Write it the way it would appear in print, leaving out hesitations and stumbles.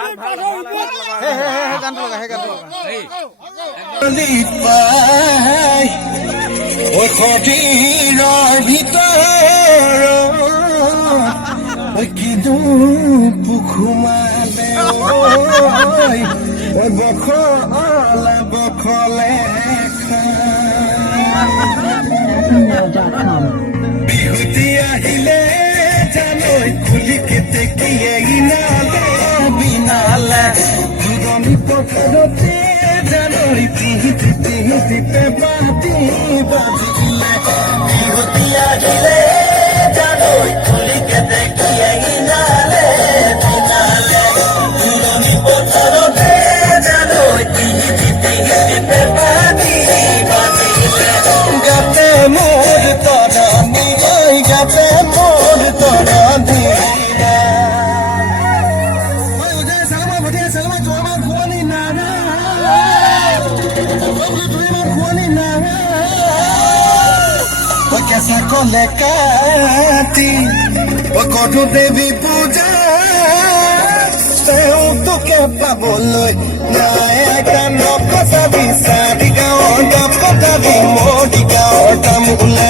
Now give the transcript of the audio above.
গানটো লগা সেই গানটো লগা কিন্তু পুখুমালে বখলে বখলে বিহুতি আহিলে জানৈ খুলি কেতে কিয়ে ইনালে বিনালে দুরনি পথরতে জানৈ তিহিতি তিহিতিতে বাতি বাজিলে বিহুতি আহিলে জানৈ খুলি কেতে কিয়ে ইনালে বিনালে দুরনি পথরতে জানৈ তিহিতি তিহিতিতে বাতি বাজিলে গাতে মোর তরানি ওই গাতে মোর তরানি ওই উদয় সালমা ভটিয়া সালমা জমা খুয়ানি না তুই মা খুয়ানি না ওই কেসা কলে কাটি ওই কঠু দেবী পূজা তোকে পাবলৈ নাই এটা নকটা বিচাৰি গাঁৱৰ কথা দি মৰি গাঁৱৰ তামোলে